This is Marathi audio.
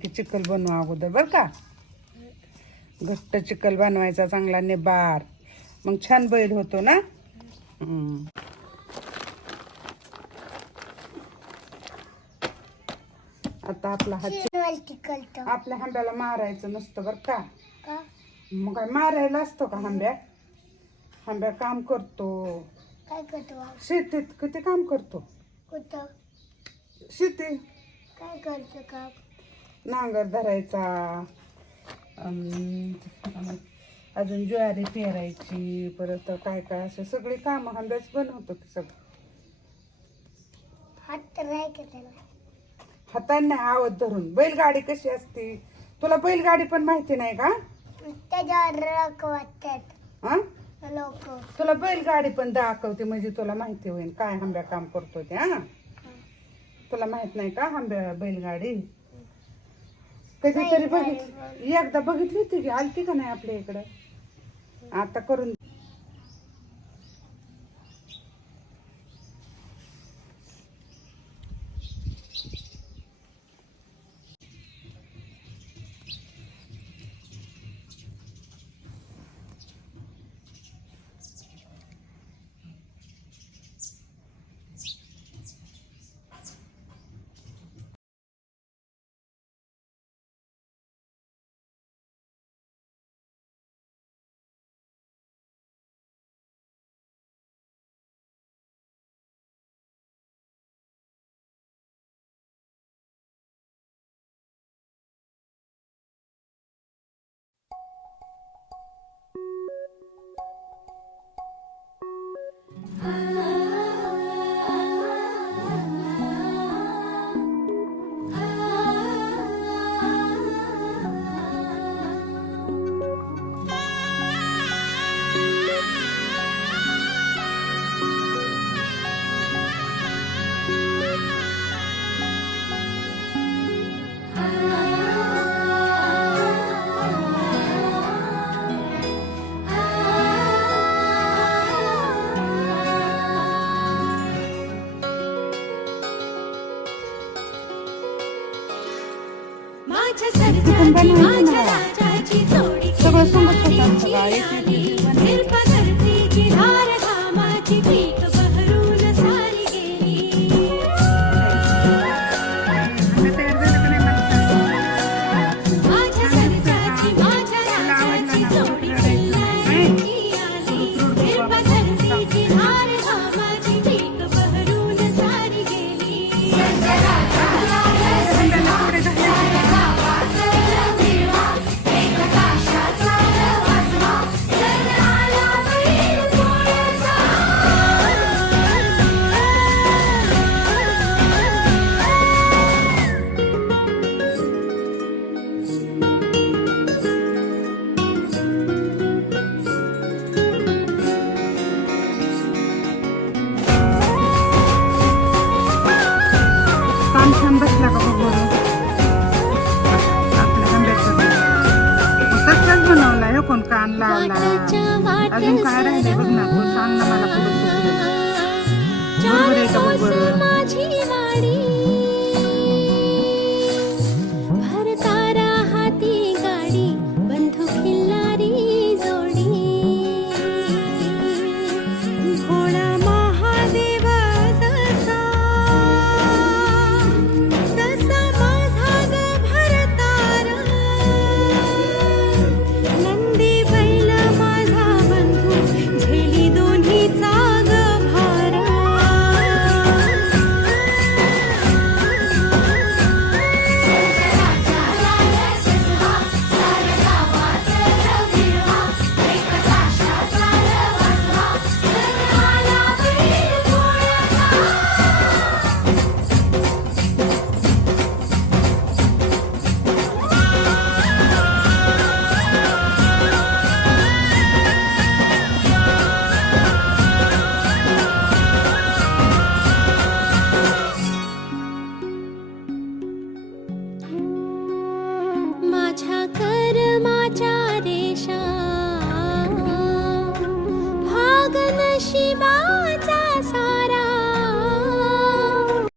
मस्तपैकी चिकल बनवा अगोदर बरं का? घट्ट चिकल बनवायचा चांगला निबार. मग छान बैल होतो ना. आता आपला हा तिकलतो आपल्या हांब्याला मारायचं नसतं बरं का? का? मग काय मारायला असतो का हांब्या हांब्या काम करतो. काय करतो शेतीत किती काम करतो? कुठं? शेती? काय करतो का नांगर धरायचा. अजून ज्वारी पेरायची परत काय काय असं सगळी कामं हांब्याच बनवतो की सगळं हाताने आवत धरून. बैलगाडी कशी असती? तुला बैलगाडी पण माहिती नाही का? हा तुला बैलगाडी पण दाखवते म्हणजे तुला माहिती होईल. काय हांब्या काम करतो ते हा. तुला माहीत नाही का हांब्या बैलगाडी? कधीतरी बघितली. एकदा बघितली होती की आलती का नाही आपल्या इकडं? आता करून माझ्या सगळं सांगत होता बसला का बघू आपला आंब्याचा. कोण कान लावला? अजून काय राहिले बघ ना कोण सांग ना मला पुढे. बरोबर